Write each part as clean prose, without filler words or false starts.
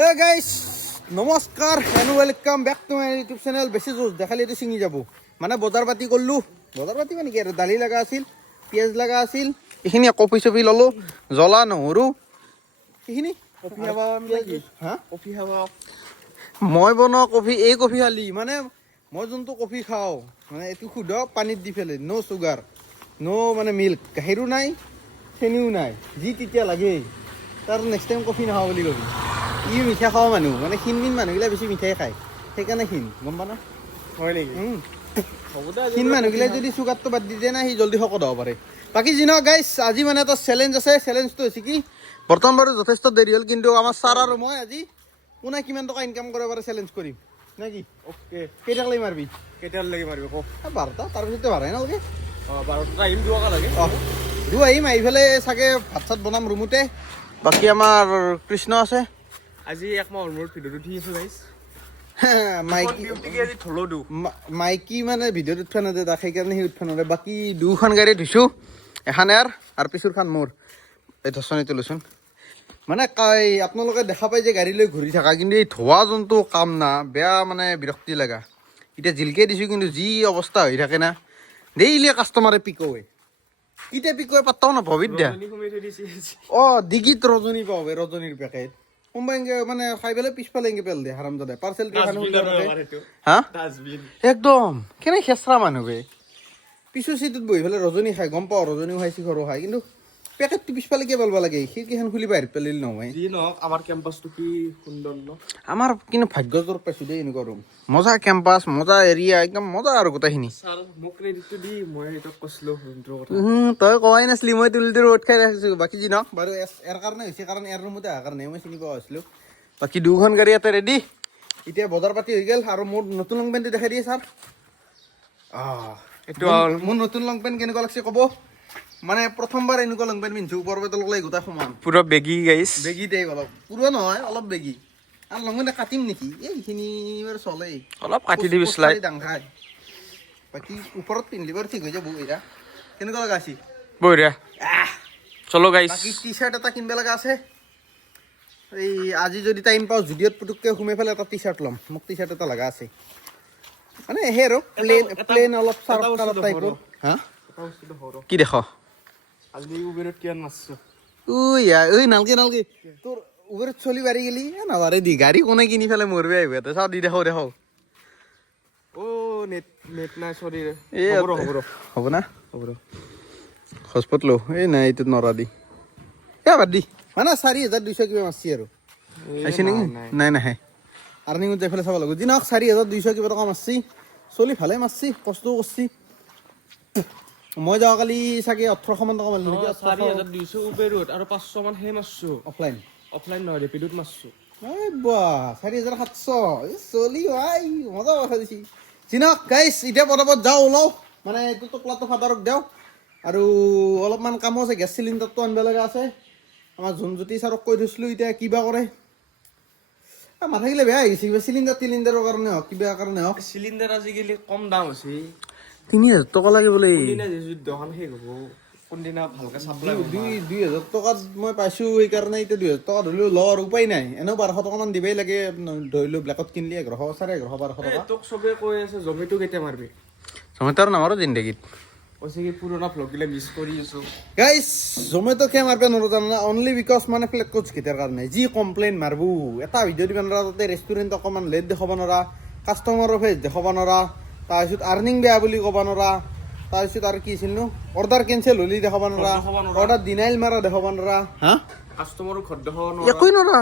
Hey guys, নমস্কাৰ and welcome back to my YouTube channel বেছি জোজ দেখালি এইটো ছিঙি যাব মানে বজাৰ পাতি কৰিলোঁ বজাৰ পাতি মানে কি আৰু দালি লগা আছিল পিঁয়াজ লগা আছিল এইখিনি কফি চফি ল'লোঁ জ্বলা নহৰু এইখিনি কফি খাবা হা কফি খাবা মই বনোৱা কফি এই কফি খালি মানে মই যোনটো কফি খাওঁ মানে এইটো শুদ্ধ পানীত দি পেলাই ন' চুগাৰ ন' মানে মিল্ক গাখীৰো নাই চেনিও নাই যি তেতিয়া লাগে তাৰ নেক্সট টাইম কফি নাখাওঁ বুলি কবি ই মিঠা খোৱা মানুহ মানে ক্ষীণ মানুহগিলা বেছি মিঠাই খায় সেইকাৰণে ক্ষীণ গম পা না হয় নেকি ক্ষীণ মানুহগিলাই যদি চুগাৰটো বাদ দি দিয়ে না সি জল্দি শকত হ'ব পাৰে বাকী যি নহওক গাইছ আজি মানে এটা চেলেঞ্জ আছে চেলেঞ্জটো হৈছে কি বৰ্তমান বাৰু যথেষ্ট দেৰি হ'ল কিন্তু আমাৰ ছাৰ আৰু মই আজি কোনে কিমান টকা ইনকাম কৰিব পাৰে চেলেঞ্জ কৰিম নে কি অ'কে কেইটাকলৈ মাৰিবি কেতিয়ালৈকে মাৰিব কওক 12টা তাৰপিছতে মাৰাই নালাগে অঁ 12টা আহিম যোৱা লাগে অঁ আহিম আহি পেলাই চাগে ভাত চাত বনাম ৰুমতে বাকী আমাৰ কৃষ্ণ আছে আজি এক মাহৰ মূৰত ভিডিঅ'টো উঠি আছোঁ গাইছ মাইকী আজি থলো দিওঁ মাইকী মানে ভিডিঅ'ত উঠোৱা নাযায় তাক সেইকাৰণে সি উঠোৱা নাযায় বাকী দুখন গাড়ী ধুইছোঁ এখন ইয়াৰ আৰু পিছৰখন মোৰ এই ধচনিটো লৈচোন মানে আপোনালোকে দেখা পাই যে গাড়ী লৈ ঘূৰি থকা কিন্তু এই ধোৱা যোনটো কাম না বেয়া মানে বিৰক্তি লগা এতিয়া জিলকে দিছোঁ কিন্তু যি অৱস্থা হৈ থাকে না ডেইলি কাষ্টমাৰে পিকৱে কেতিয়া পিকৱে পাত্তাও নাপাবিত দিয়া অঁ ডিগিত ৰজনী পাব ৰজনীৰ পেকেট কোনোবা এনেকৈ মানে খাই পেলাই পিছফালে এনেকৈ পেল দিয়ে হাৰামজাদাই পাৰ্চেলটো হা একদম কেনে খেচৰা মানুহ বে পিছৰ চিটত বহি পেলাই ৰজনী খাই গম পাওঁ ৰজনীও খাই শিখৰো খাই কিন্তু পেকেটটো পিছফালে কিয় পেলাব লাগে খিৰিকীখন খুলি বাহিৰত পেলিল নহয় যি নহওক আমাৰ কেম্পাছটো কি সুন্দৰ ন আমাৰ কিন্তু ভাগ্যজোৰ পাইছোঁ দেই এনেকুৱা ৰুম মজা কেম্পাছ মজা এৰিয়া একদম মজা আৰু গোটেইখিনি ছাৰ মোক ক্ৰেডিটটো দি মই এইটো কৈছিলোঁ ৰুমটোৰ কথা তই কোৱাই নাছিলি মই তুলিটো ৰ'দ খাই ৰাখিছোঁ বাকী যি নহওক বাৰু ইয়াৰ কাৰণে হৈছে কাৰণ ইয়াৰ ৰুমতে অহাৰ কাৰণে মই চিনি পোৱা হৈছিলোঁ বাকী দুখন গাড়ী ইয়াতে ৰেডি এতিয়া বজাৰ পাতি হৈ গ'ল আৰু মোৰ নতুন লং পেণ্টটো দেখাই দিয়ে ছাৰ এইটো মোৰ নতুন লং পেণ্ট কেনেকুৱা লাগছে ক'ব মানে প্ৰথমবাৰ এনেকুৱা লং পেণ্ট পিন্ধিছোঁ ওপৰ পেটলৈকে গোটাই সমান পুৰা বেগী গাইছ বেগী টাইপ অলপ পুৰা নহয় অলপ বেগী আৰু লং পেণ্ট কাটিম নেকি এইখিনি বাৰু চলেই অলপ কাটি দিবি শ্লাইড ডাং খাই বাকী ওপৰত পিন্ধিলে বাৰু ঠিক হৈ যাব এয়া কেনেকুৱা লগা আছে বঢ়িয়া চলো গাইছ বাকী টি চাৰ্ট এটা কিনিব লগা আছে এই আজি যদি টাইম পাওঁ জুডিঅ'ত পুটুককৈ সোমাই পেলাই এটা টি চাৰ্ট ল'ম মোক টি চাৰ্ট এটা লগা আছে মানে সেই আৰু প্লেন অলপ চাৰ্ট কালাৰ টাইপৰ হা কি দেখ আজি উবেৰত কিমান মাৰছোঁ ঐ নালগে তোৰ উবেৰত চলি বাঢ়ি গেলি নাবাৰে দি গাড়ী কোনে কিনি পেলাই মৰবে আহিব তই চাওঁ দি দেখাও অ' নেট নাই চৰি এই হ'ব না হস্পট ল এই নাই এইটোত নৰা দি বাদ দি মানে 4,200 কিবা মাৰছি আৰু আহিছে নেকি নাই নাহে আৰ্নিঙত যাই পেলাই চাব লাগিব যি নহওক 4,200 কিবা টকা মাৰছি চলি ভালে মাৰছি কষ্টও কৰছি মই যোৱাকালি চাগে 1800 মান টকা মাৰিলোঁ নেকি 4,200 উবেৰত আৰু 500 মান সেই মাৰছোঁ অফলাইন নহয় ৰেপিডত মাৰছোঁ এই বাহ 4,700 চলি ভাই মজা কথা দিছি চিনক গাইছ এতিয়া পটাপট যাওঁ ওলাও মানে এইটো টোপলাটো ফাদাৰক দিওঁ আৰু অলপমান কামো আছে গেছ চিলিণ্ডাৰটো আনিব লগা আছে আমাৰ জোনজ্যোতি ছাৰক কৈ থৈছিলোঁ এতিয়া কিবা কৰে মাথাগিলা বেয়া হৈ গৈছে কিবা চিলিণ্ডাৰৰ কাৰণে হওক কিবা কাৰণে হওক চিলিণ্ডাৰ আজিকালি কম দাম হৈছে 3,000 টকা লাগে বোলে কোনদিনা যুদ্ধখন শেষ হ'ব কোনদিনা ভালকে চাপ্লাই 2,000 টকাত মই পাইছোঁ সেইকাৰণে এতিয়া 2,000 টকা ধৰিলেও ল আৰু উপায় নাই এনেও 1,200 টকামান দিবই লাগে ধৰিলোঁ ব্লেকত কিনিলে 1100 1,100 1200 টকা তোক চবে কৈ আছে জমেটো কেতিয়া মাৰিবি জমেটো আৰু নামাৰো জিন্দগীত কৈছে কি পুৰণা ভ্লগগিলা মিছ কৰি আছোঁ গাইছ জমেটো কিয় মাৰিব নোৱাৰোঁ জানা অনলি বিকজ মানে ফ্লেট কোচ কেইটাৰ কাৰণে যি কমপ্লেইন মাৰিব এটা ভিডিঅ' দিব নোৱাৰা তাতে ৰেষ্টুৰেণ্ট অকণমান লেট দেখাব নোৱাৰা কাষ্টমাৰৰ ফেচ দেখাব নোৱাৰা তাৰপিছত আৰ্নিং বেয়া বুলি ক'ব নোৱাৰা তাৰপিছত আৰু কি আছিল নো অৰ্ডাৰ কেঞ্চেল হ'লে দেখাব নোৱাৰা অৰ্ডাৰ ডিনাইল মাৰা দেখাব নোৱাৰা হা কাষ্টমাৰক ঘৰত দেখাব একোৱেই নোৱাৰা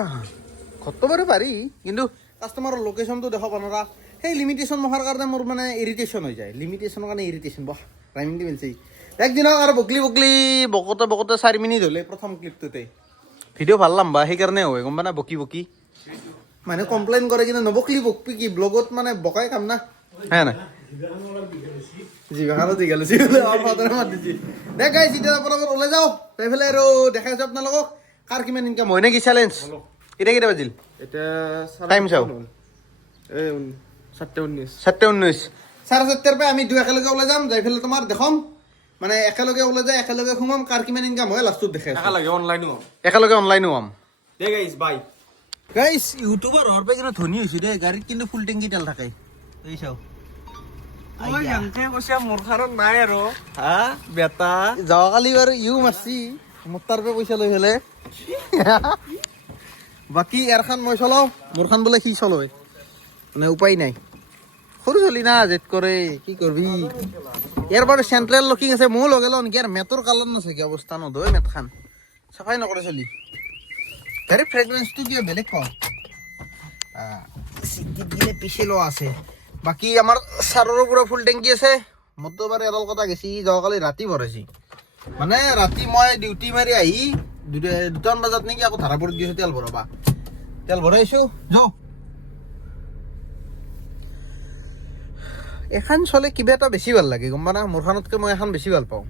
ঘৰটো বাৰু পাৰি কিন্তু কাষ্টমাৰৰ লোকেশ্যনটো দেখাব নোৱাৰা সেই লিমিটেশ্যন মহাৰ কাৰণে মোৰ মানে ইৰিটেশ্যন হৈ যায় লিমিটেশ্যনৰ কাৰণে ইৰিটেশ্যন বাহ ৰাইমিংটো মিলছে একদিনক আৰু বকলি বকতে 4 মিনিট হ'লে প্ৰথম ক্লিপটোতে ভিডিঅ' ভাল লাম্বা সেইকাৰণে হয় গম পানা বকি মানে কমপ্লেইন কৰে কিন্তু নবকলি বকপি কি ব্লগত মানে বকাই কাম না হে নাই জিভাখনো দীঘল হৈছে দে গাইছ এতিয়া আপোনালোকৰ ওলাই যাওঁ এইফালে আৰু দেখাই আছোঁ আপোনালোকক কাৰ কিমান ইনকাম হয় নেকি চেলেঞ্জ এতিয়া কেইটা বাজিল এতিয়া টাইম চাওঁ 7:19 4:30 পৰা আমি দুই একেলগে ওলাই যাম যাই পেলাই তোমাৰ দেখাম মানে একেলগে ওলাই যায় একেলগে সোমাম কাৰ কিমান ইনকাম হয় লাষ্টত দেখাই একেলগে অনলাইনো একেলগে অনলাইনো হ'ম দে গাইছ বাই গাইস ইউটিউবার হোৱাৰ পৰা কিন্তু ধনী হৈছে দেই গাড়ীত কিন্তু ফুল টেংকি তেল থাকে এই চাও ঐ এনকে কৈছে মোৰ ঘৰত নাই আৰু হা বেটা যোৱাকালি বাৰু ইউ মাৰছি মোৰ তাৰ পৰা পইচা লৈ পেলাই বাকী এৰখান মই চলাও মোৰখান বোলে সি চলয় মানে উপায় নাই সৰু চলি না জেদ কৰে কি কৰবি ইয়াৰ বাৰু চেণ্ট্ৰেল লকিং আছে ময়ো লগে লওঁ নেকি আৰু মেটৰ কালাৰ নাছে কি অৱস্থা নধয় মেটখান চাফাই নকৰে চলি গাড়ীৰ ফ্ৰেগ্ৰেঞ্চটো কিবা বেলেগ কওঁ চিটিত দিলে পিছে লোৱা আছে বাকী আমাৰ ছাৰৰো পুৰা ফুল টেংকি আছে মোৰতো বাৰু এডাল কথা গেছি যোৱাকালি ৰাতি ভৰাইছি মানে ৰাতি মই ডিউটি মাৰি আহি দুটামান বজাত নেকি আকৌ ধাৰাপুৰত গৈছো তেল ভৰাবা তেল ভৰাইছো যাওঁ এখন চলে কিবা এটা বেছি ভাল লাগে গম পানা মোৰখানতকৈ মই এখন বেছি ভাল পাওঁ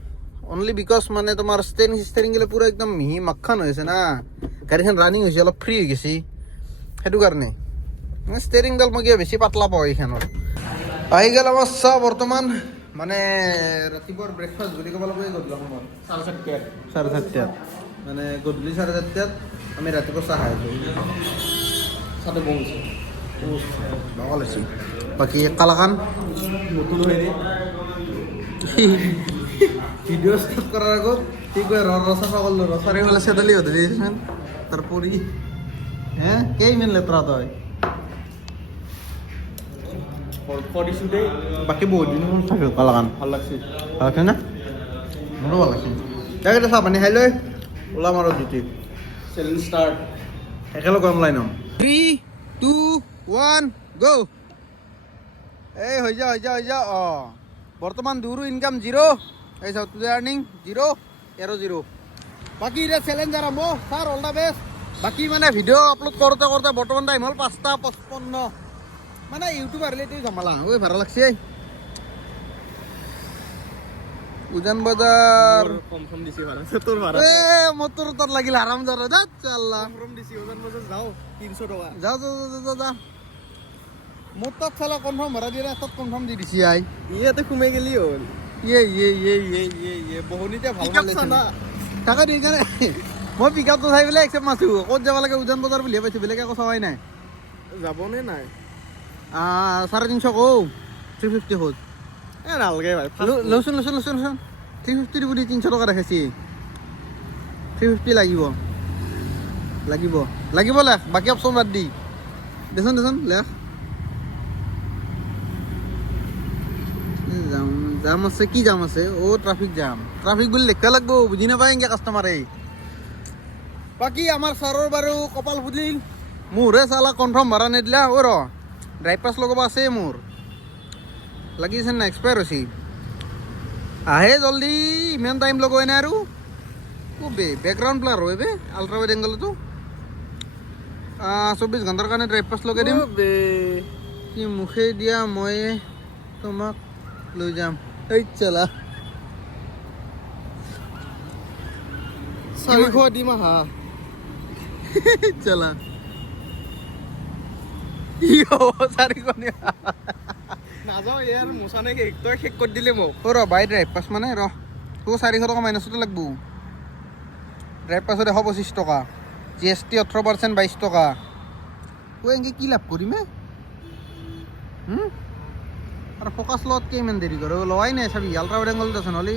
অনলি বিকজ মানে তোমাৰ ষ্টেৰিং গিলা পুৰা একদম মিহি মাখন হৈ আছে না গাড়ীখন ৰানিং হৈছে অলপ ফ্ৰী হৈ গৈছে সেইটো কাৰণে ষ্টেৰিংডাল মই কিবা বেছি পাতলা পাওঁ এইখনৰ আহি গ'ল আমাৰ চাহ বৰ্তমান মানে ৰাতিপুৱাৰ ব্ৰেকফাষ্ট বুলি ক'ব লাগিব গধূলি সময়ত 4:30 মানে গধূলি 4:30 আমি ৰাতিপুৱা চাহ খাই আছোঁ চাহটো বহিছে ভাল হৈছে বাকী কালাকান নতুন হৈ ভিডিঅ' ষ্টাৰ্ট কৰাৰ আগত কি কয় ৰচাফা কৰিলোঁ ৰচাৰি হ'লে চেতালি হৈ দিয়েচোন তাৰ পৰি হে কেইমান লেতেৰা তই কৰিছোঁ দেই বাকী বহুত দিন থাকিল কালাকান ভাল লাগছে ভাল লাগছে না মোৰো ভাল লাগছে তাকে চাহ পানী খাই লৈ ওলাম আৰু ডিউটি চেলেঞ্জ ষ্টাৰ্ট একেলগে অনলাইন হ'ম 3, 2, 1 গো এই হৈ যা অঁ বৰ্তমান দুৰো ইনকাম 0 এই চাওঁ টুডে আৰ্নিং 0 এৰো 0 বাকী এতিয়া চেলেঞ্জ আৰম্ভ ছাৰ অল দ্য বেষ্ট বাকী মানে ভিডিঅ' আপলোড কৰোঁতে বৰ্তমান টাইম হ'ল 5:55 মানে ইউটিউব ৰিলেটিভ জমালা ঐ ভাড়া লাগছে উজান বজাৰ কম দিছে ভাড়া তোৰ ভাড়া এ মোৰ তোৰ লাগিল আৰাম জাৰ চাল্লা কম দিছে ওজন বজাৰ যাওঁ 300 টকা যা মোৰ তাত চালা কনফাৰ্ম ভাড়া দিয়ে তাত কনফাৰ্ম দি দিছি আই ইয়াতে সোমাই গেলি হ'ল বহুনিতে ভাল Pick up লাগিছে চানা। তাকে দি কাৰণে মই পিক আপটো চাই পেলাই একচেপ্ট মাছো ক'ত যাব লাগে উজান বজাৰ বুলিহে পাইছোঁ বেলেগ একো চাৱাই নাই যাবনে নাই 350 কওঁ 350 খোজ নালাগে ভাই লচোন 350 দিব দি 300 টকা দেখাইছি 350 লাগিব লেখ বাকী অপশ্যন বাদ দি দেচোন লেখ জাম আছে কি জাম আছে ট্ৰাফিক বুলি লিখিব লাগিব বুজি নাপায় এনেকৈ কাষ্টমাৰে বাকী আমাৰ ছাৰৰ বাৰু কপাল ফুলিল মোৰহে চালা কনফাৰ্ম ভাড়া নিদিলা ড্ৰাইভ পাছ লগাব আছে মোৰ লাগিছে না এক্সপায়াৰ হৈছে আহে জল্দি ইমান টাইম লগাই নাই আৰু বেকগ্ৰাউণ্ড ব্লাৰ হয় আল্ট্ৰা ৱাইড এংগলতো 24 ঘণ্টাৰ কাৰণে ড্ৰাইভ পাছ লগাই দিম কি মুখে দিয়া মই তোমাক লৈ যাম এই চলা 400 দিম আহা চলা কি হ'ব 400 নাযাওঁ ইয়াৰ মোচানে তই শেষ কৰি দিলে মোক বাই ড্ৰাইভ পাছ মানে তোৰ 400 টকা মাইনাছতে লাগব ড্ৰাইভ পাছত 125 টকা GST 18% 22 টকা এনেকৈ কি লাভ কৰিম আৰু ফ'কাছ লোৱাতকৈ ইমান দেৰি কৰে লোৱাই নাই চাবি আল্ট্ৰা ৱাইড এংগলত আছে নহ'লে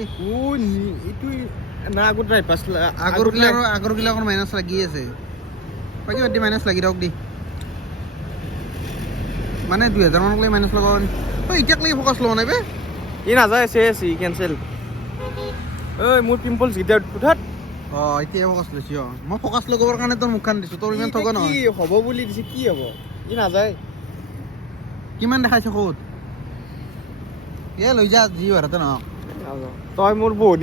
এইটো না আগত ড্ৰাইভ পাছ আগৰবিলাকৰ মাইনাছ লাগি আছে বাকী বাদ দি মাইনাছ লাগি থাকক দি মানে 2000 মানক লৈ মাইনাছ লগাব এতিয়াক লাগি ফ'কাছ লোৱা নাই ই নাযায় আছে কেঞ্চেল ঐ মোৰ পিম্পলছ গীটাৰ উঠাত এতিয়া ফ'কাছ লৈছি মই ফ'কাছ লগাবৰ কাৰণে তোৰ মুখখন দিছোঁ তোৰ ইমান থকা নহয় কি হ'ব বুলি দিছে কি হ'ব ই নাযায় কিমান দেখাইছে ক'ত লৈ যা যি ভাড়াতে নহওক তই মোৰ বহুত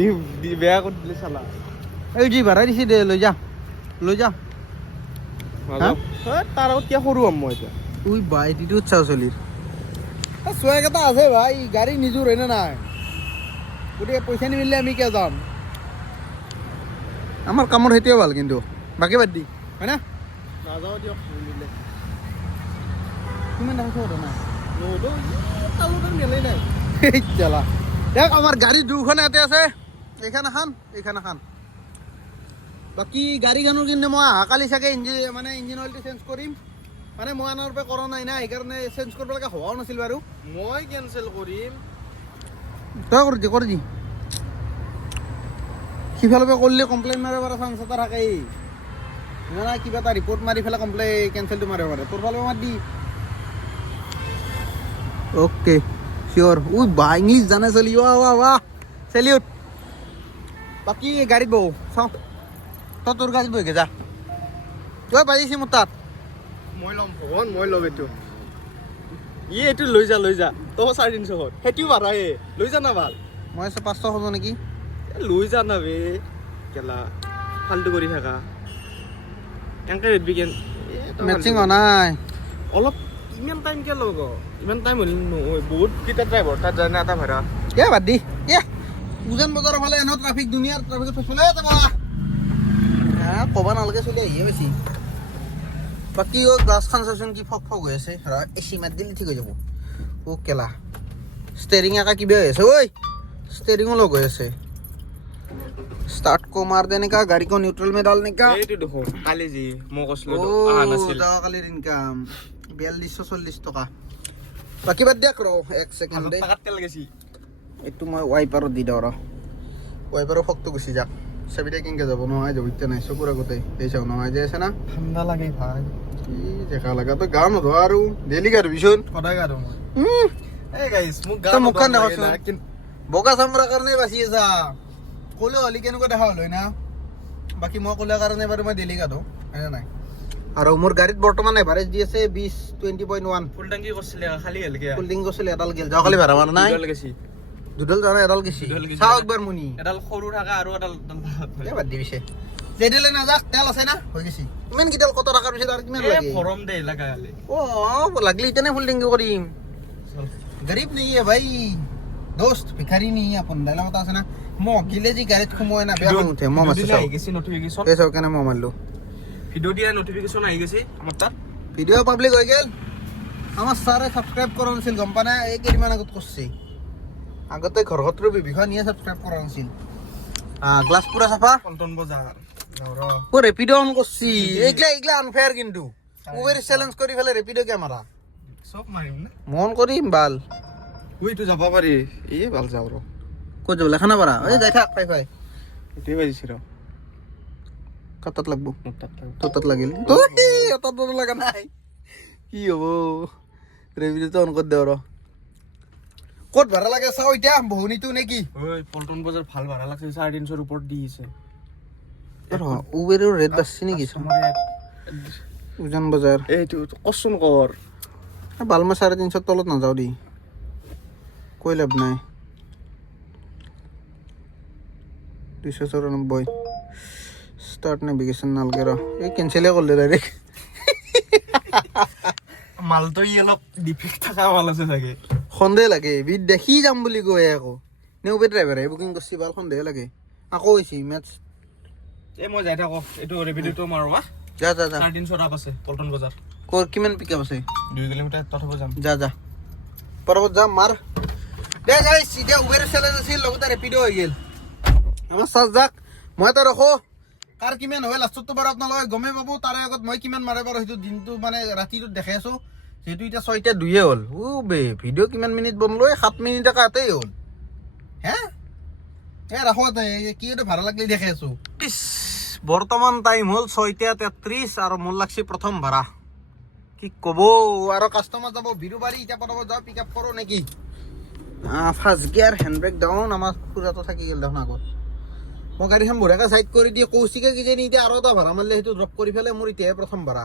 বেয়া কৰি দিলি চালা এই যি ভাড়া দিছি দে লৈ যা তাৰ আগত কিয় সৰু হ'ম মই এতিয়া এইটোত চাওঁ চলিৰ চুৱেগ এটা আছে ভাই গাড়ী নিজুৰ হয়নে নাই গতিকে পইচা নিমিলিলে আমি কিয় যাম আমাৰ কামৰ সেইটোৱে ভাল কিন্তু বাকী বাদ দি হয় না নাযাওঁ দিয়ক নিমিলে কিমান দেখাইছে ঘটনা মেলেই নাই চলা দেখ আমাৰ গাড়ী দুখন ইয়াতে আছে এইখন এখন বাকী গাড়ীখনৰ কিন্তু মই অহাকালি চাগে ইঞ্জিন অইলটো চেঞ্জ কৰিম মানে মই আনাৰ পৰা কৰা নাই না সেইকাৰণে চেঞ্জ কৰিব লগা হোৱাও নাছিল বাৰু মই কেনচেল কৰিম তই কৰি দি সিফালৰ পৰা কৰিলে কমপ্লেইন মাৰিব পৰা চান্স এটা থাকেই না কিবা এটা ৰিপৰ্ট মাৰি পেলাই কেনচেলটো মাৰিব পাৰে তোৰ ফালৰ পৰা মাৰ দি অ'কে চিয়'ৰ বা ইংলিছ জানে চলি ৱাহ চেলিউট বাকী গাড়ীত বহো চাওঁ তই তোৰ গাড়ীত বহিকে যা তই বাজিছি মোৰ তাত মই ল'ম ভগৱান মই ল'ম এইটো এইটো লৈ যা তই 350 সেইটোও ভাড়ায়ে লৈ যা না ভাল মই 500 হ'ব নেকি লৈ যা না বে কেলা ফাল্টু কৰি থাকা এনেকৈ ৰেট বিকেন মেচিং হোৱা নাই অলপ ইমান টাইম কিয় ল'ব ইমান টাইম হ'ল নহয় বহুত কেইটা ড্ৰাইভাৰ তাত যায় না এটা ভাড়া বাদ দি উজান বজাৰৰ ফালে এনেও ট্ৰাফিক দুনিয়াৰ ট্ৰাফিকত ফচিলে ক'ব নালাগে চলি আহিয়ে বেছি বাকী গ্লাছখন চাচোন কি ফক হৈ আছে এচি মাত দিলে ঠিক হৈ যাব কেলা ষ্টেৰিং একা কিবা হৈ আছে ঐ ষ্টেৰিঙো লগ হৈ আছে ষ্টাৰ্ট কো মাৰ দে নেকা গাড়ীখন নিউট্ৰেল মে ডাল নেকা এইটো দেখোন কালি যি মই কৈছিলো অহা নাছিল যোৱাকালিৰ ইনকাম 4240 টকা বাকী বাদ দিয়ক এক ছেকেণ্ড দে এইটো মই ৱাইপাৰত দি দিওঁ ৱাইপাৰৰ ফকটো গুচি যাক চাবিটা কেনেকৈ যাব নহয় যাব এতিয়া নাই চকুৰ আগতে এই চাওঁ নহয় যাই আছে না ঠাণ্ডা লাগে ভাই কি দেখা লাগা তই গা নোধোৱা আৰু ডেইলি গা ধুবিচোন সদায় গা ধুওঁ এই গাইছ মোক তই মুখখন দেখাচোন বগা চামৰাৰ কাৰণে বাচি আছা ক'লেও হ'লি কেনেকুৱা দেখা হ'ল না বাকী মই ক'লে কাৰণে বাৰু মই ডেইলি গা ধুওঁ হয়নে নাই আৰু মোৰ গাড়ীত বৰ্তমান এভাৰেজ দি আছে 20.1 ফুল টেংকি কৰিছিলে খালি গেল ফুল টিং কৰিছিলে এডাল গেল যোৱাকালি ভাড়া মাৰা নাই দুডাল জানা এডাল গেছি চাওঁ একবাৰ মুনি এডাল সৰু থাকা আৰু এডাল বাদ দিবিছে যেদিলে নাযাক তেল আছে না হৈ গৈছি ইমান কিডাল কত টকাৰ পিছত আৰু কিমান লাগে ফৰম দে লাগা গালে লাগলি ইতনে ফুল টিং কৰিম গरीब नहीं है भाई दोस्त भिखारी नहीं है अपन डायलॉग আছে না মই গিলে যি গাড়ীত খুমোয় না বেয়া উঠে মই মাছ আহি গৈছে নটিফিকেশন এই সব কেনে মই মারলো ভিডিও দিয়া নটিফিকেশন আহি গৈছে আমাৰ তাত ভিডিও পাবলিক হৈ গেল আমাৰ সাৰে সাবস্ক্ৰাইব কৰা নাছিল গম পা না এই কেইদিনমান আগত কৰছে আগতে ঘৰখতৰ বিবিখন নিয়ে সাবস্ক্ৰাইব কৰা নাছিল গ্লাস পুৰা সাফা পল্টন বজাৰ ও ৰেপিডো অন কৰছি এইগলা আনফেয়াৰ কিন্তু উবেৰ চ্যালেঞ্জ কৰি ফেলে ৰেপিডো কে মাৰা সব মাৰিম না মন কৰিম বাল ওইটো যাব পাৰি এই ভাল যাও ৰ ক'ত যাব লেখানা পাৰা এই যাই থাক ফাই এটাই বাজিছে ৰ কাটাত লাগবো মোৰ তাত তোৰ তাত লাগিল তাত লগা নাই কি হ'ব ৰেপিডোটো অন কৰি দেও ৰ ক'ত ভাড়া লাগে চাও এতিয়া বহুনিটো নেকি ওই পল্টন বজাৰ ভাল ভাড়া লাগছে 350 ওপৰত দিছে উবেৰৰ ৰেট বাঢ়ছি নেকি উজান বজাৰ এইটো কচোন কৰ বালমা 350 তলত নাযাওঁ দি কৈ লাভ নাই 294 ষ্টাৰ্ট নেভিগেশ্যন নালগে ৰ এই কেনচেলে কৰিলে ডাইৰেক্ট মালটো ই অলপ ডিফেক্ট থকা মাল আছে চাগে সন্দেহ লাগে বিদ দেখি যাম বুলি কয় আকৌ নে উবেৰ ড্ৰাইভাৰে বুকিং কৰিছে ভাল সন্দেহ লাগে আকৌ হৈছে মেটছ এই মই যাই থাকো এইটো ৰেপিডোটো মাৰোৱা যা 350 আপ আছে পল্টন বজাৰ কৰ কিমান পিকআপ আছে 2 কিলোমিটাৰ তথাপি যাম যা পৰবত যাম মাৰ দে গাইছ এতিয়া উবেৰ চেলেঞ্জ আছিল লগতে ৰেপিডো হৈ গেল আমাৰ চাৰ্জ যাক মই তো ৰখো কাৰ কিমান হয় লাষ্টতো বাৰু আপোনালোকে গমেই পাব তাৰে আগত মই কিমান মাৰে বাৰু সেইটো দিনটো মানে ৰাতিটোত দেখাই আছো যেহেতু এতিয়া 6টা 2 হ'ল বে ভিডিঅ' কিমান মিনিট বনলো 7 মিনিট একাতেই হ'ল হে ৰাখো কি এইটো ভাড়া লাগলি দেখাই আছো বৰ্তমান টাইম হ'ল 6:33 আৰু মোৰ লাগছি প্ৰথম ভাড়া কি ক'ব আৰু কাষ্টমাৰ যাব বিৰুবাৰী এতিয়া পঠাব যাওঁ পিক আপ কৰোঁ নেকি first gear hand brake down আমাৰ খুৰাটো থাকি গ'ল দেখোন আগত মই গাড়ীখন বঢ়িয়াকৈ চাইড কৰি দিয়ে কৌশিকে কিজানি এতিয়া আৰু এটা ভাড়া মাৰিলে সেইটো ড্ৰপ কৰি পেলাই মোৰ এতিয়াহে প্ৰথম ভাড়া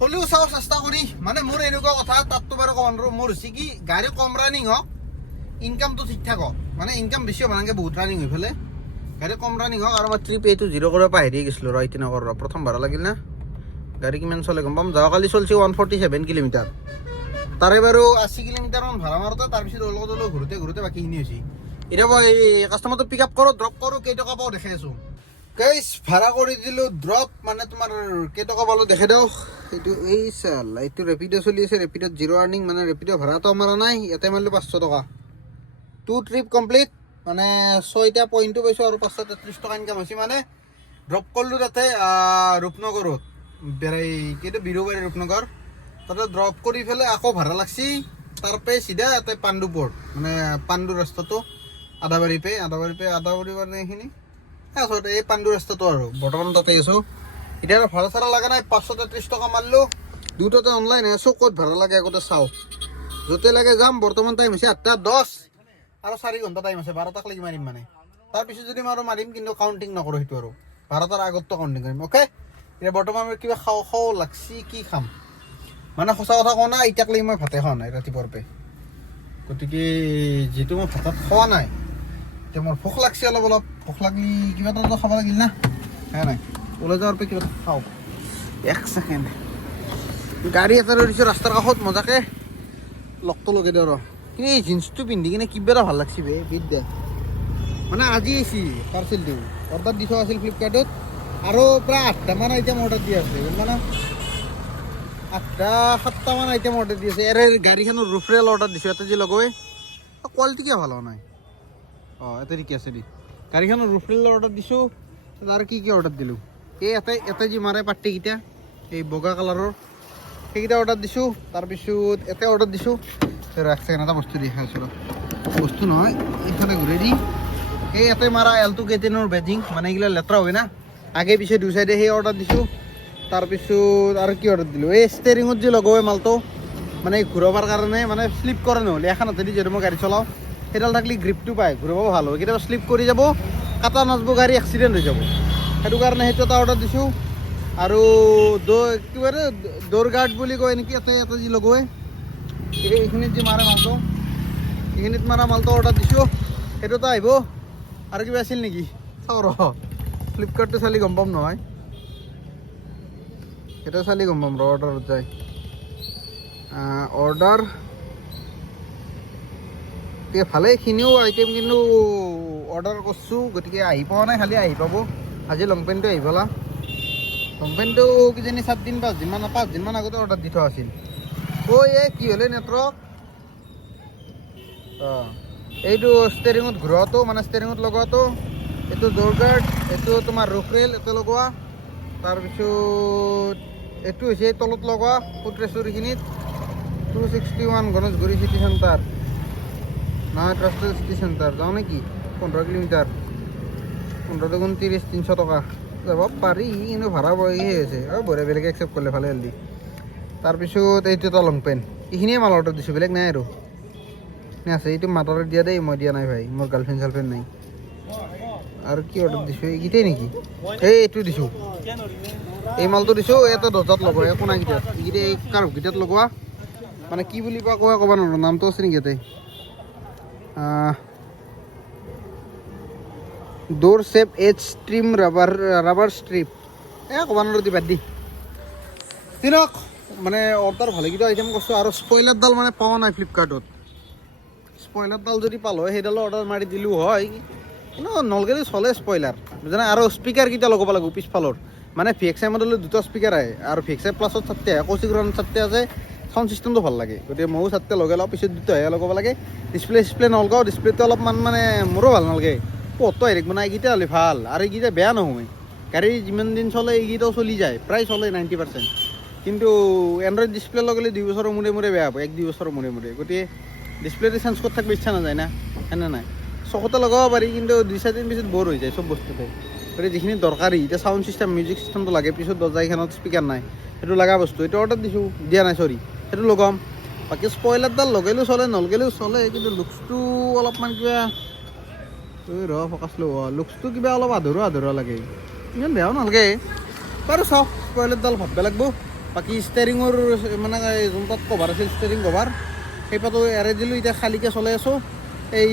হ'লেও চাওঁ চেষ্টা কৰি মানে মোৰ এনেকুৱা কথা তাততো বাৰু ক'ব নোৱাৰোঁ মোৰ হৈছে কি গাড়ী কম ৰানিং হওক ইনকামটো ঠিক ঠাক হওক মানে ইনকাম বেছি হ'ব নালাগে বহুত ৰানিং হৈ পেলাই গাড়ী কম ৰানিং হওক আৰু মই ট্ৰিপ এইটো 0 কৰিব পাহৰি গৈছিলোঁ ৰ ইতিনা কৰ প্ৰথম ভাড়া লাগিল না গাড়ী কিমান চলে গম পাম যোৱাকালি চলিছে 147 কিলোমিটাৰ তাৰে বাৰু 80 কিলোমিটাৰমান ভাড়া মাৰোঁতে তাৰপিছত লগত ঘূৰোতে বাকীখিনি হৈছে এতিয়া মই কাষ্টমাৰটো পিক আপ কৰোঁ ড্ৰপ কৰোঁ কেইটকা পাওঁ দেখাই আছোঁ গাইছ ভাড়া কৰি দিলোঁ ড্ৰপ মানে তোমাৰ কেইটকা পালোঁ দেখাই দিওঁ এইটো এই চাল এইটো ৰেপিডো চলি আছে ৰেপিডোত 0 আৰ্নিং মানে ৰেপিডো ভাড়াটো মাৰা নাই ইয়াতে মাৰিলোঁ 500 টকা 2 ট্ৰিপ কমপ্লিট মানে 6টা পইণ্টটো পাইছোঁ আৰু 533 টকা ইনকাম হৈছে মানে ড্ৰপ কৰিলোঁ তাতে ৰূপনগৰত বেৰাই কিন্তু বিৰুবাৰী ৰূপনগৰ তাতে ড্ৰপ কৰি পেলাই আকৌ ভাড়া লাগছি তাৰপে চিধা ইয়াতে পাণ্ডু পৰ্ট মানে পাণ্ডু ৰাস্তাটো আদাবাৰী মানে এইখিনি আচলতে এই পাণ্ডু ৰাস্তাটো আৰু বৰ্তমান তাতে আছোঁ এতিয়া ভাড়া চাড়া লগা নাই 533 টকা মাৰিলোঁ দুটাতে অনলাইন আছোঁ ক'ত ভাড়া লাগে আগতে চাওঁ য'তে লাগে যাম বৰ্তমান টাইম হৈছে 8:10 আৰু 4 ঘণ্টা টাইম আছে 12টাক লাগি মাৰিম মানে তাৰপিছত যদি মাৰিম কিন্তু কাউণ্টিং নকৰোঁ সেইটো আৰু 12টাৰ আগততো কাউণ্টিং কৰিম অ'কে এতিয়া বৰ্তমান কিবা খাওঁ লাগছি কি খাম মানে সঁচা কথা কওঁ না এতিয়াক লাগি মই ভাতে খোৱা নাই ৰাতিপুৱাৰ পে গতিকে যিটো মই ভাতত খোৱা নাই এতিয়া মোৰ ভোক লাগছে অলপ ভোক লাগলি কিবা এটা খাব লাগিল না হে নাই ওলাই যাওয়ার পে কিবা খাও 1 সেকেন্ড গাড়ী এটা লৈ দিছোঁ ৰাস্তাৰ কাষত মজাকে লগটো লগাই দিওঁ কিন্তু এই জিন্সটো পিন্ধি কিনে কিবা ভাল লাগছি বে বিদ দে মানে আজি আহিছি পাৰ্চেলটো অৰ্ডাৰ দি থোৱা আছিল ফ্লিপকাৰ্টত আৰু প্ৰায় 8টামান আইটেম অৰ্ডাৰ দি আছে মানে 8-7টামান আইটেম অৰ্ডাৰ দি আছে এৰে গাড়ীখনৰ ৰুফৰেল অৰ্ডাৰ দিছোঁ এটা যি লগাই কোৱালিটি কিয় ভাল হোৱা নাই এটা কি আছে দি গাড়ীখনৰ ৰুফৰেল অৰ্ডাৰ দিছোঁ আৰু কি অৰ্ডাৰ দিলোঁ এই এটা যি মাৰে পাট্টিকেইটা এই বগা কালাৰৰ সেইকেইটা অৰ্ডাৰ দিছোঁ তাৰপিছত এটা অৰ্ডাৰ দিছোঁ এক ছেকেণ্ড এটা বস্তু দেখাইছোঁ বস্তু নহয় এইফালে ঘূৰাই দি এই এটাই মাৰা এলটো কেটেনৰ বেজিং মানে এইগিলা লেতেৰা হয় না আগে পিছে দুই চাইডে সেই অৰ্ডাৰ দিছোঁ তাৰপিছত আৰু কি অৰ্ডাৰ দিলোঁ এই ষ্টেৰিঙত যে লগাই মালটো মানে ঘূৰাবৰ কাৰণে মানে শ্লিপ কৰে নহ'লে এখন হাতেদি যিহেতু মই গাড়ী চলাওঁ সেইডাল থাকলে গ্ৰিপটো পায় ঘূৰাব ভাল হয় কেতিয়াবা শ্লিপ কৰি যাব কাটা নাযাব গাড়ী এক্সিডেণ্ট হৈ যাব সেইটো কাৰণে সেইটো এটা অৰ্ডাৰ দিছোঁ আৰু কি কয় ড'ৰ গাৰ্ড বুলি কয় নেকি এটা যি লগাই এইখিনিত যে মাৰে মালটো এইখিনিত মাৰা মালটো অৰ্ডাৰ দিছোঁ সেইটো এটা আহিব আৰু কিবা আছিল নেকি চাওঁ ফ্লিপকাৰ্টটো চালি গম পাম নহয় সেইটো চালি গম পাম অৰ্ডাৰত যায় অৰ্ডাৰ গতিকে ভালেখিনিও আইটেম কিন্তু অৰ্ডাৰ কৰিছোঁ গতিকে আহি পোৱা নাই খালি আহি পাব আজি লং পেণ্টটো আহি পালা লং পেণ্টটো কিজানি 5দিনমান আগতে অৰ্ডাৰ দি থোৱা আছিল এই কি হ'লে নেটৱৰ্ক এইটো ষ্টেৰিঙত ঘূৰোৱাটো মানে ষ্টেৰিঙত লগোৱাটো এইটো ড'ৰ গাৰ্ড এইটো তোমাৰ ৰুফৰেল এইটো লগোৱা তাৰপিছত এইটো হৈছে তলত লগোৱা ফুটৰেষ্টৰিখিনিত 261 গণেশগুৰি চিটি চেণ্টাৰ নহয় ট্ৰাষ্টেড চিটি চেণ্টাৰ যাওঁ নেকি 15 কিলোমিটাৰ 15 × 30 300 টকা যাব পাৰি কিন্তু ভাড়া বহি আছে বঢ়িয়া বেলেগে একচেপ্ট কৰিলে ভালে হেল্ডি তাৰপিছত এইটো এটা লং পেণ্ট এইখিনিয়ে মাল অৰ্ডাৰ দিছোঁ বেলেগ নাই আৰু নে আছে এইটো মাতাৰত দিয়া দেই মই দিয়া নাই ভাই মোৰ গাৰ্লফ্ৰেণ্ড চাৰ্লফ্ৰেণ্ড নাই আৰু কি অৰ্ডাৰ দিছোঁ এইকেইটাই নেকি এইটো দিছোঁ এই মালটো দিছোঁ এটা দৰ্জাত লগোৱা একো নাই কেইটাত এইকেইটা এই কাৰ্ভকেইটাত লগোৱা মানে কি বুলি ক'ব নোৱাৰোঁ নামটো আছে নেকি ইয়াতে door shape edge stream rubber strip ক'ব নোৱাৰোঁ বাদ দি তিনক মানে অৰ্ডাৰ ভালেকেইটা আইটেম কৰিছোঁ আৰু স্পইলাৰডাল মানে পোৱা নাই ফ্লিপকাৰ্টত স্পইলাৰডাল যদি পালোঁ হয় সেইডালো অৰ্ডাৰ মাৰি দিলোঁ হয় কিন্তু নলগেলি চলে স্পইলাৰ বুজানে আৰু স্পীকাৰকেইটা লগাব লাগিব পিছফালৰ মানে VXI মডেলৰ দুটা স্পীকাৰ আহে আৰু VXI প্লাছত 7টা আহে কৌশিকৰণ 7টা আছে সাউণ্ড চিষ্টেমটো ভাল লাগে গতিকে ময়ো 7টা লগাই লওঁ পিছত দুটাহে লগাব লাগে ডিছপ্লে নলগাওঁ ডিছপ্লেটো অলপমান মানে মোৰো ভাল নালাগে পথটো আহি থাকিব না এইকেইটা হ'লে ভাল আৰু এইকেইটা বেয়া নহয় গাড়ী যিমান দিন চলে এইকেইটাও চলি যায় প্ৰায় চলে 90% কিন্তু এণ্ড্ৰইড ডিছপ্লে লগালে 2 বছৰৰ মূৰে বেয়া হ'ব 1-2 বছৰৰ মূৰে গতিকে ডিছপ্লেটো চেঞ্জ কৰি থাকিব ইচ্ছা নাযায় না সেনে নাই চকতে লগাব পাৰি কিন্তু 2-4 দিন পিছত বৰ হৈ যায় চব বস্তুতে গতিকে যিখিনি দৰকাৰী এতিয়া চাউণ্ড চিষ্টেম মিউজিক চিষ্টেমটো লাগে পিছত দৰ্জাখনত স্পীকাৰ নাই সেইটো লগা বস্তু এইটো অৰ্ডাৰ দিছোঁ দিয়া নাই চৰি সেইটো লগাম বাকী স্পইলাৰডাল লগালেও চলে নলগালেও চলে কিন্তু লুকছটো অলপমান কিবা ফকাচ ল লুকছটো কিবা অলপ আধৰুৱা লাগে ইমান বেয়াও নালাগে বাৰু চাওক স্পইলাৰডাল ভাবিব লাগিব বাকী ষ্টেৰিঙৰ মানে যোনটাত কভাৰ আছিল ষ্টেৰিং কভাৰ সেইপাতো এৰাই দিলোঁ এতিয়া খালীকৈ চলাই আছোঁ এই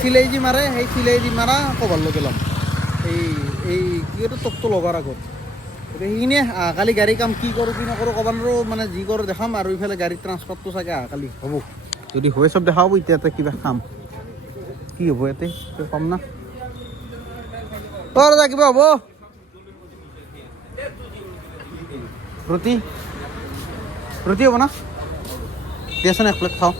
চিলাই যি মাৰে সেই চিলাই দি মাৰা কভাৰ লগাই ল'ম এই কি কয় টপটো লগাৰ আগত গতিকে সেইখিনিয়ে কালি গাড়ী কাম কি কৰোঁ কি নকৰোঁ ক'ব নোৱাৰোঁ মানে যি কৰোঁ দেখাম আৰু ইফালে গাড়ীৰ ট্ৰান্সফাৰটো চাগে কালি হ'ব যদি হয় চব দেখাব এতিয়া এটা কিবা খাম কি হ'ব ইয়াতে পাম না দাদা কিবা হ'ব ৰুটি হ'ব না দিয়াচোন এক প্লেট খাওঁ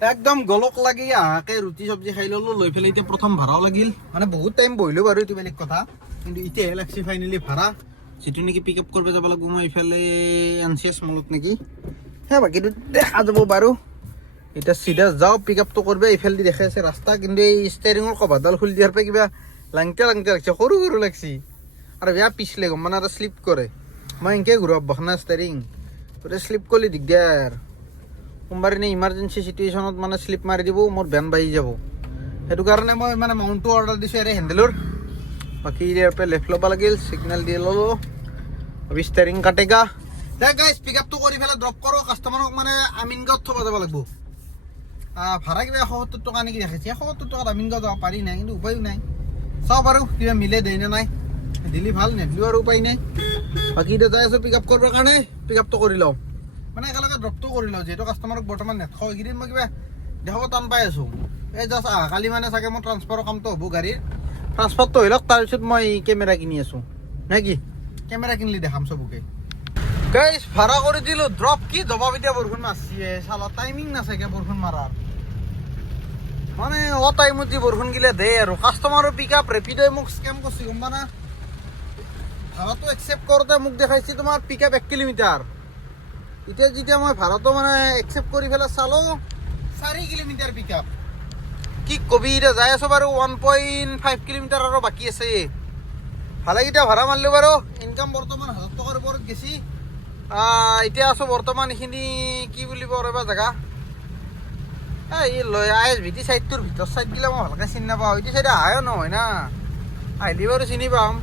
একদম গলক লাগি আহাকে ৰুটি চব্জি খাই ললো লৈ পেলাই এতিয়া প্ৰথম ভাড়াও লাগিল মানে বহুত টাইম বহিলো বাৰু এইটো বেলেগ কথা কিন্তু এতিয়াহে লাগছি ফাইনেলি ভাড়া যিটো নেকি পিক আপ কৰিব যাব লাগিব মই এইফালে এনচিএছ মলত নেকি সেই বাকীটো দেখা যাব বাৰু এতিয়া চিধা যাওঁ পিক আপটো কৰিব এইফালেদি দেখাই আছে ৰাস্তা কিন্তু এই ষ্টেৰিঙৰ কভাৰডাল খুলি দিয়াৰ পৰা কিবা লাংটা লাংটা লাগছে সৰু সৰু লাগছি আৰু বেয়া পিছলে গম মানে আৰু শ্লিপ কৰে মই এনেকৈ ঘূৰাব বখনা ষ্টেৰিং গোটেই শ্লিপ কৰিলে দিগদাৰ কোনোবাৰ এনে ইমাৰ্জেঞ্চি চিটুৱেশ্যনত মানে শ্লিপ মাৰি দিব মোৰ বেন বাঢ়ি যাব সেইটো কাৰণে মই মানে মাউণ্টটো অৰ্ডাৰ দিছোঁ ইয়াৰে হেণ্ডেলৰ বাকী ইয়াৰ পৰা লেফ্ট ল'ব লাগিল ছিগনেল দি ল'লোঁ ষ্টেৰিং কাটেগা দে গাইজ পিক আপটো কৰি পেলাই ড্ৰপ কৰোঁ কাষ্টমাৰক মানে আমিনগাঁৱত থ'ব যাব লাগিব ভাড়া কিবা ৭৭ টকা নেকি দেখাইছে ৭৭ টকাত আমিনগাঁও যাব পাৰি নাই কিন্তু উপায়ো নাই চাওঁ বাৰু কিবা মিলে দেই নে নাই দিলি ভাল নেদিলেও আৰু উপায় নাই বাকী এতিয়া যাই আছোঁ পিক আপ কৰিবৰ কাৰণে পিক আপটো কৰি লওঁ মানে একেলগে ড্ৰপটো কৰি লওঁ যিহেতু কাষ্টমাৰক বৰ্তমান নেথাওঁ এইকেইদিন মই কিবা দেখাব টান পাই আছোঁ এই জাষ্ট কালি মানে চাগে মোৰ ট্ৰান্সফাৰৰ কামটো হ'ব গাড়ীৰ ট্ৰান্সফাৰটো হৈ লওক তাৰপিছত মই কেমেৰা কিনি আছোঁ নে কি কেমেৰা কিনিলে দেখাম চবকে গাইজ ভাড়া কৰি দিলোঁ ড্ৰপ কি জবাব এতিয়া বৰষুণ মাৰছি চালা টাইমিং নাচাগে বৰষুণ মাৰাৰ মানে টাইমত যি বৰষুণ গিলে দে আৰু কাষ্টমাৰৰ পিক আপ ৰেপিডই মোক স্কেম কৰিছে গম পানা ভাড়াটো একচেপ্ট কৰোঁতে মোক দেখাইছে তোমাৰ পিক আপ 1 কিলোমিটাৰ এতিয়া যেতিয়া মই ভাড়াটো মানে একচেপ্ট কৰি পেলাই চালোঁ 4 কিলোমিটাৰ পিক আপ কি কবি এতিয়া যাই আছোঁ বাৰু 1.5 কিলোমিটাৰ আৰু বাকী আছে ভালেকেইটা ভাড়া মাৰিলোঁ বাৰু ইনকাম বৰ্তমান 1000 টকাৰ ওপৰত গেছি এতিয়া আছোঁ বৰ্তমান এইখিনি কি বুলিব ৰ'বা জেগা এই লৈ ISBT চাইডটোৰ ভিতৰ চাইডগিলা মই ভালকৈ চিনি নাপাওঁ এইটো চাইডে আহাও নহয় না আহিলে বাৰু চিনি পাম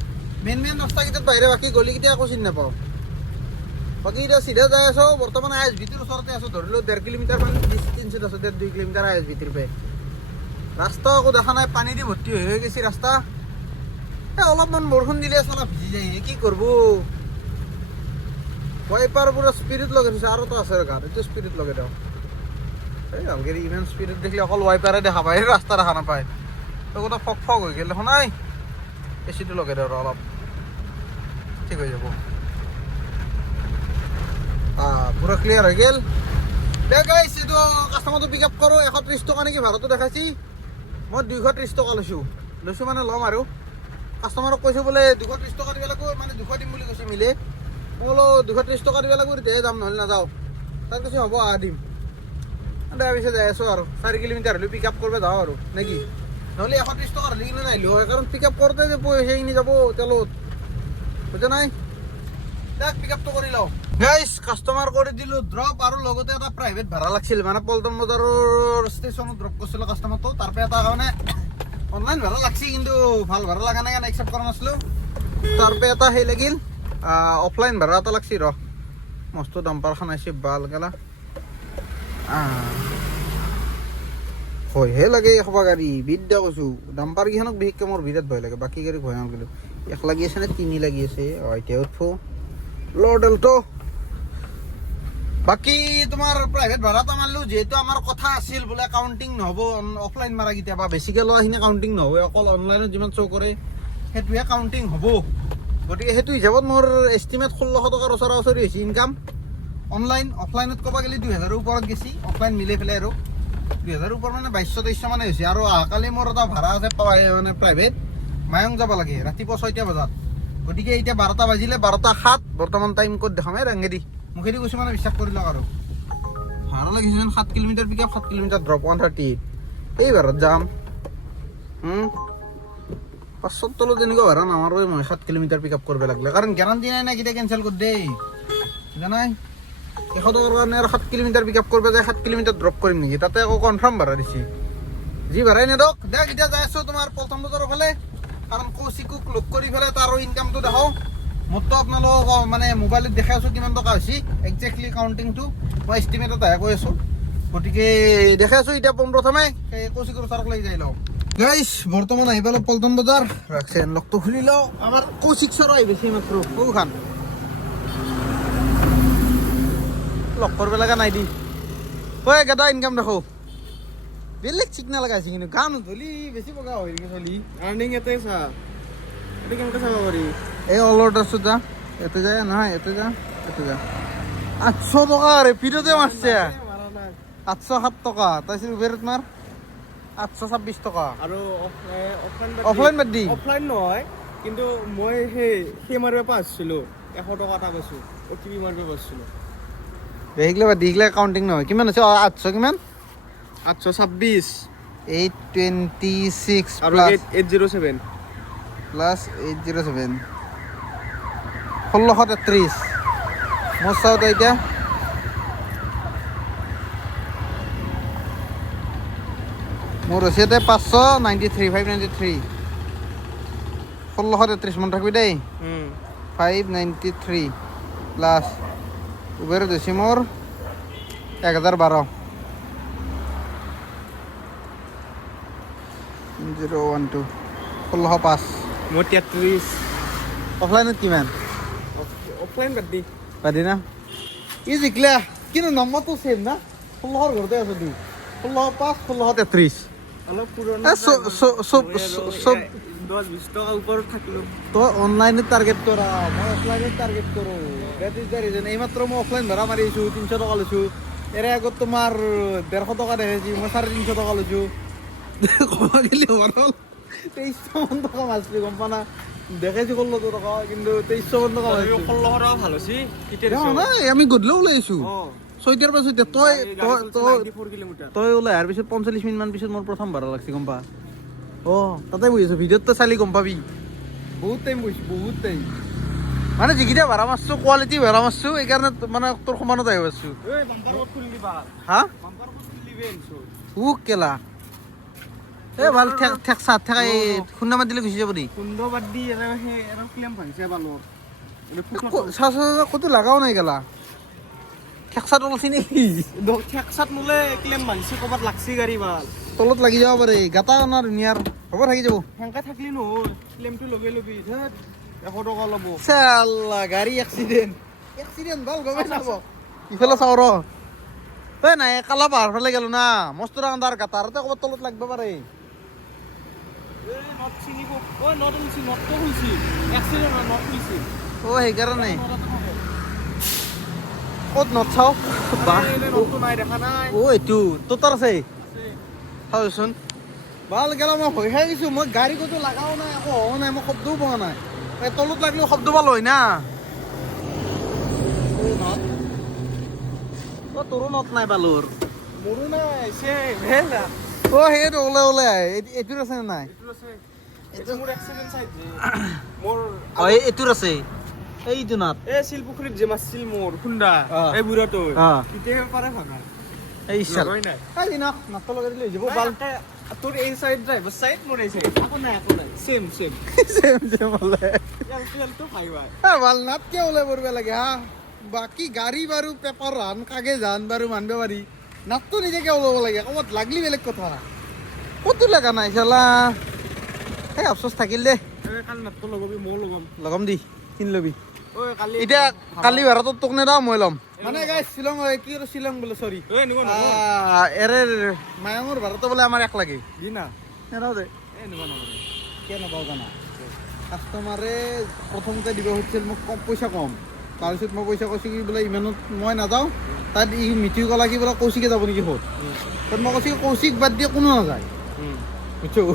মেইন ৰাস্তাকেইটাত বাহিৰে বাকী গলিকেইটা একো চিনি নাপাওঁ বাকী এতিয়া চিধা যাই আছোঁ বৰ্তমান ISBTৰ ওচৰতে আছোঁ ধৰিলোঁ 1.5 কিলোমিটাৰ মান ডিষ্টেঞ্চত আছোঁ 1.5-2 কিলোমিটাৰ ISBTৰ পৰা ৰাস্তা একো দেখা নাই পানী দি ভৰ্তি হৈ গৈছে ৰাস্তা এই অলপমান বৰষুণ দিলে চালা ভিজি যায় কি কৰিব ৱাইপাৰ পুৰা স্পীডত লগাই থৈছে আৰু তো আছে গাত এইটো স্পীডত লগাই দিওঁ এই ভালকৈ ইমান স্পীডত দেখিলে অকল ৱাইপাৰে দেখা পায় ৰাস্তা দেখা নাপায় তো গোটেই ফক হৈ গ'ল দেখোন নাই এচিটো লগাই দিওঁ আৰু অলপ ঠিক হৈ যাব পুৰা ক্লিয়াৰ হৈ গ'ল দে গাইছ এইটো কাষ্টমাৰটো পিক আপ কৰোঁ 130 টকা নেকি ভাড়াটো দেখাইছি মই 230 টকা লৈছোঁ মানে ল'ম আৰু কাষ্টমাৰক কৈছোঁ বোলে 230 টকা দিব লাগিব মানে 200 দিম বুলি কৈছে মিলে মই বোলো 230 টকা দিব লাগিব তেতিয়াহে যাম নহ'লে নাযাওঁ তাত কৈছে হ'ব দিম তাৰপিছত যাই আছোঁ আৰু 4 কিলোমিটাৰ হ'লেও পিক আপ কৰিব যাওঁ আৰু নে কি নহ'লে 130 টকা হ'লে কিন্তু নাহিলোঁ হয় কাৰণ পিক আপ কৰোঁতে যে পইচাখিনি যাব তেলত বুজা নাই তাক পিক আপটো কৰি লওঁ গাইছ কাষ্টমাৰ কৰি দিলোঁ ড্ৰপ আৰু লগতে এটা প্ৰাইভেট ভাড়া লাগিছিল মানে পল্টন বজাৰৰ ষ্টেচনত ড্ৰপ কৰিছিলোঁ কাষ্টমাৰটো তাৰ পৰা এটা কাৰণে অনলাইন ভাড়া লাগছি কিন্তু ভাল ভাড়া লগা নাই কাৰণে একচেপ্ট কৰা নাছিলোঁ তাৰ পৰা এটা সেই লাগিল অফলাইন ভাড়া এটা লাগছি মস্ত ডাম্পাৰখন আহিছে ভাল গেলা ভয়হে লাগে এসোপা গাড়ী বিদ্যা কৈছোঁ ডাম্পাৰকেইখনক বিশেষকৈ মোৰ বিৰাট ভয় লাগে বাকী গাড়ী ভয় নালাগিলোঁ 1 লাগি আছে নে 3 লাগি আছে এতিয়া উঠো লডেলটো বাকী তোমাৰ প্ৰাইভেট ভাড়া এটা মাৰিলোঁ যিহেতু আমাৰ কথা আছিল বোলে কাউণ্টিং নহ'ব অফলাইন মাৰা কেতিয়াবা বেছিকৈ লোৱাখিনি কাউণ্টিং নহ'ব অকল অনলাইনত যিমান শ্ব' কৰে সেইটোহে কাউণ্টিং হ'ব গতিকে সেইটো হিচাপত মোৰ এষ্টিমেট 1600 টকাৰ ওচৰা-ওচৰি হৈছে ইনকাম অফলাইনত ক'ব গ'লে 2000ৰ ওপৰত গেছি অফলাইন মিলাই পেলাই আৰু 2000ৰ ওপৰত মানে 2200-2300 মানে হৈছে আৰু অহাকালি মোৰ এটা ভাড়া আছে মানে প্ৰাইভেট মায়ং যাব লাগে ৰাতিপুৱা 6টা বজাত গতিকে এতিয়া 12টা বাজিলে 12:07 বৰ্তমান টাইম ক'ত দেখাম ৰাঙেদি মুখেদি কৈছোঁ মানে বিশ্বাস কৰি লওক আৰু ভাড়া লাগিছে 7 কিলোমিটাৰ পিক আপ 7 কিলোমিটাৰ ড্ৰপ 138 এই ভাড়াত যাম 500 তলত এনেকুৱা ভাড়া নামাৰোঁ মই 7 কিলোমিটাৰ পিক আপ কৰিব লাগিলে কাৰণ গেৰাণ্টি নাই না কেতিয়া কেঞ্চেল কৰি দেই জানাই 100 টকাৰ কাৰণে আৰু 7 কিলোমিটাৰ পিক আপ কৰিব যায় 7 কিলোমিটাৰ ড্ৰপ কৰিম নেকি তাতে আকৌ কনফাৰ্ম ভাড়া দিছে যি ভাড়াই নেদক দেখ এতিয়া যাই আছোঁ তোমাৰ পল্টন বজাৰৰ ফালে কাৰণ কৌশিকক লগ কৰি পেলাই তাৰ ইনকামটো দেখাওঁ মোৰতো আপোনালোকক মানে মোবাইলত দেখাই আছোঁ কিমান টকা হৈছে একজেক্টলি কাউণ্টিংটো মই এষ্টিমেট এটাহে কৈ আছোঁ গতিকে দেখাই আছোঁ এতিয়া পোনপ্ৰথমে কৌশিকৰ ওচৰত লৈ যাই লওঁ গাইছ বৰ্তমান আহি পালোঁ পল্টন বজাৰ ৰাখছেন লগটো খুলি লওঁ আমাৰ কৌশিক চৰ আহি বেছি মাত্ৰ কৌখান লগ কৰিব লগা নাই দি ঐ গেদা ইনকাম দেখো বেলেগ চিগনেল লগাইছে কিন্তু গান ধলি বেছি বগা হৈ গ'ল চলি আৰ্নিং এটাই চা এইটো কেনেকৈ চাব পাৰি এই অলৰত আছোঁ যা ইয়াতে যায় নহয় ইয়াতে যা 800 টকা ৰেপিডতে মাৰছে 807 টকা তাৰপিছত উবেৰত মাৰ 826 টকা আৰু অফলাইন বাদ দি অফলাইন নহয় কিন্তু মই সেই মাৰিব পাইছিলোঁ 100 টকা এটা পাইছোঁ OTP মাৰিব পাইছিলোঁ সেইগিলা বাদ দি সেইগিলা কাউণ্টিং নহয় কিমান আছে 800 কিমান 826 826 আৰু 807 প্লাছ 807 1633 মোৰ চাওঁতে এতিয়া মোৰ হৈছে ইয়াতে 593 593 1633 মন থাকিবি দেই 593 প্লাছ উবেৰত হৈছে মোৰ 1012 012 1605 মোৰ 33 অফলাইনত কিমান অফলাইন বাদ দি পাৰি না ই জিকিলা কিন্তু নম্বৰটো ছেম না 16ৰ ঘৰতে আছো দি 1605 1633 অলপ পুৰণা চব 10-20 টকা ওপৰত থাকিলোঁ তই অনলাইনত টাৰ্গেট কৰা মই অফলাইনত টাৰ্গেট কৰোঁ ডেট ইজ দ্য ৰিজন এইমাত্ৰ মই অফলাইন ভাড়া মাৰি আহিছোঁ 300 টকা লৈছোঁ এৰে আগত তোমাৰ 150 টকা দেখাইছি মই 350 টকা লৈছোঁ ক'ব গ'লে হ'ল 2300 মান টকা মাছলি গম পা না দেখাইছি 1600 টকা কিন্তু 2300 মান টকা মাছলি 16 টকা ভাল হৈছে নাই আমি গধূলিও ওলাই আহিছোঁ ছয়টাৰ পৰা ছয়টা তই 94 কিলোমিটাৰ তই ওলাই অহাৰ পিছত 45 মিনিটমান পিছত মোৰ প্ৰথম ভাড়া লাগছি গম পা তাতে বহি আছোঁ ভিডিঅ'ত তই চালি গম পাবি বহুত টাইম বহিছোঁ বহুত টাইম মানে যিকেইটা ভাড়া মাৰছোঁ কোৱালিটি ভাড়া মাৰছোঁ সেইকাৰণে মানে তোৰ সমানত আহিব পাৰছোঁ এই বাম্পাৰ ক'ত খুলি দিবা হা বাম্পাৰ ক'ত খুলি দিবি আনিছোঁ কেলা এই ভাল ঠেকচা ঠেকাই খুন্দা মাত দিলে গুচি যাব দেই খুন্দ বাদ দি আৰু ক্লেম ভাঙিছে বালৰ ক'তো লাগাও নাই গেলা ঠেকচা তলছি নেকি ঠেকচাত নোলে ক্লেম ভাঙিছে ক'ৰবাত লাগছি গাড়ী ভাল তলত লাগি যাব পাৰে গাটা অনা ধুনীয়াৰ হ'ব থাকি যাব সেনেকৈ থাকিলি নহয় ক্লেমটো লগাই ল'বি 100 টকা ল'ব চাল্লা গাড়ী এক্সিডেণ্ট ভাল গমেই নাপাব ইফালে চাওঁ ৰ তই নাই কালা পাহাৰ ফালে গেলো না মস্ত ডাঙৰ গাটা আৰু তই ক'ৰবাত তলত লাগব পাৰে নট চিনিব নট খুলছি নটটো খুলছি এক্সিডেণ্ট নট খুলছি সেইকাৰণে ক'ত নট চাওঁ নটটো নাই দেখা নাই এইটো তোৰ তাত আছে চাওচোন ভাল গেলা মই ভয় খাই গৈছোঁ মই গাড়ী ক'তো লাগাও নাই একো হোৱা নাই মই শব্দও পোৱা নাই এই তলত লাগিলেও শব্দ পালো হয় না তোৰো নট নাই পালোৰ মোৰো নাই সেইটো ওলাই আহে এইটোৰ আছে নে নাই মোৰ এক্সিডেণ্ট চাইছে মোৰ এইটোৰ আছে এইটো নাট এই শিলপুখুৰীত যে মাছিল মোৰ খুন্দা এই বুঢ়াটো তেতিয়াহে পাৰে ভাঙা এই লগাই নাই নাটটো লগাই দিলে হৈ যাব ভাল তোৰ এই চাইড ড্ৰাইভাৰ চাইড মোৰ এই চাইড একো নাই চেম বোলে এলটো ভাইবা ভাল নাট কিয় ওলাই পঢ়িব লাগে হা বাকী গাড়ী বাৰু পেপাৰ ৰান কাগজ ৰান বাৰু মানিব পাৰি নাটটো নিজকে ওলাব লাগে ক'ৰবাত লাগলি বেলেগ কথা ক'তো লগা নাই চালা সেই আফচোচ থাকিল দে কালি নাটটো লগাবি ময়ো লগাম দি কিনি ল'বি কালি এতিয়া কালি ভাড়াটো তোক নেদাও মই ল'ম মানে গাইছ শ্বিলং কি আৰু শ্বিলং বোলে চৰি এৰে মায়ঙৰ ভাড়াটো বোলে আমাৰ এক লাগে দি না নেদাও দে কিয় নাপাওঁ জানা কাষ্টমাৰে প্ৰথমতে দিব খুজিছিল মোক পইচা কম তাৰপিছত মই পইচা কৈছোঁ কি বোলে ইমানত মই নাযাওঁ তাত ই মিটিং ক'লা কি বোলে কৌশিকে যাব নেকি হ'ল তাত মই কৈছোঁ কৌশিক বাদ দিয়ে কোনো নাযায় বুজিছোঁ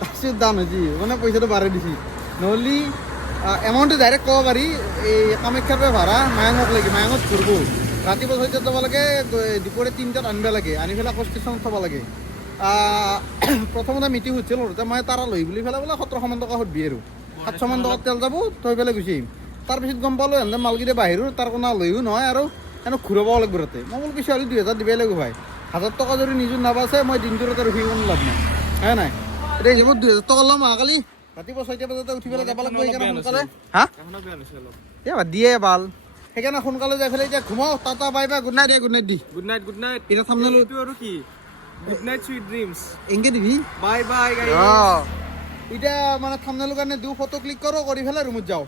তাৰপিছত দাম হৈছে মানে পইচাটো বাঢ়াই দিছে নহ'লে এমাউণ্টটো ডাইৰেক্ট ক'ব পাৰি এই কামাখ্যাৰ পৰা ভাড়া মায়ঙত লাগে মায়ঙত ঘূৰিব ৰাতিপুৱা 6টাত যাব লাগে দুপৰীয়া 3টাত আনিব লাগে আনি পেলাই আকৌ ষ্টেচনত থ'ব লাগে প্ৰথমতে মিটিং সুধিছিল সৰুতে মই তাৰা লৈ বুলি পেলাই বোলে 1700 মান টকা সুধবি আৰু 700 মান টকাত তেল যাব থৈ পেলাই গুচি আহিম তাৰপিছত গম পালোঁ সিহঁতে মালকেইটা বাহিৰৰ তাৰ কোনো লৈও নহয় আৰু এনেও ঘূৰাবও লাগিব তাতে মই বোলো পিছে হ'লে 2000 দিবই লাগিব ভাই 1000 টকা যদি নিজৰ নাবাচে মই দিনটোৰ তাতে ৰখি কোনো লাভ নাই হয় নাই এতিয়া হিচাপত 2000 টকা ল'ম কালি ৰাতিপুৱা 6টা বজাতে উঠি পেলাই যাব লাগিব সেইকাৰণে সোনকালে হা বাদ দিয়ে ভাল সেইকাৰণে সোনকালে যাই পেলাই এতিয়া ঘুমাওঁ tata bye bye good night good night দি গুড নাইট এতিয়া থামনেল আৰু কি গুড নাইট সুইট ড্ৰিমছ এংকে দিবি বাই বাই এতিয়া মানে থামনেলৰ কাৰণে 2 ফটো ক্লিক কৰোঁ কৰি পেলাই ৰুমত যাওঁ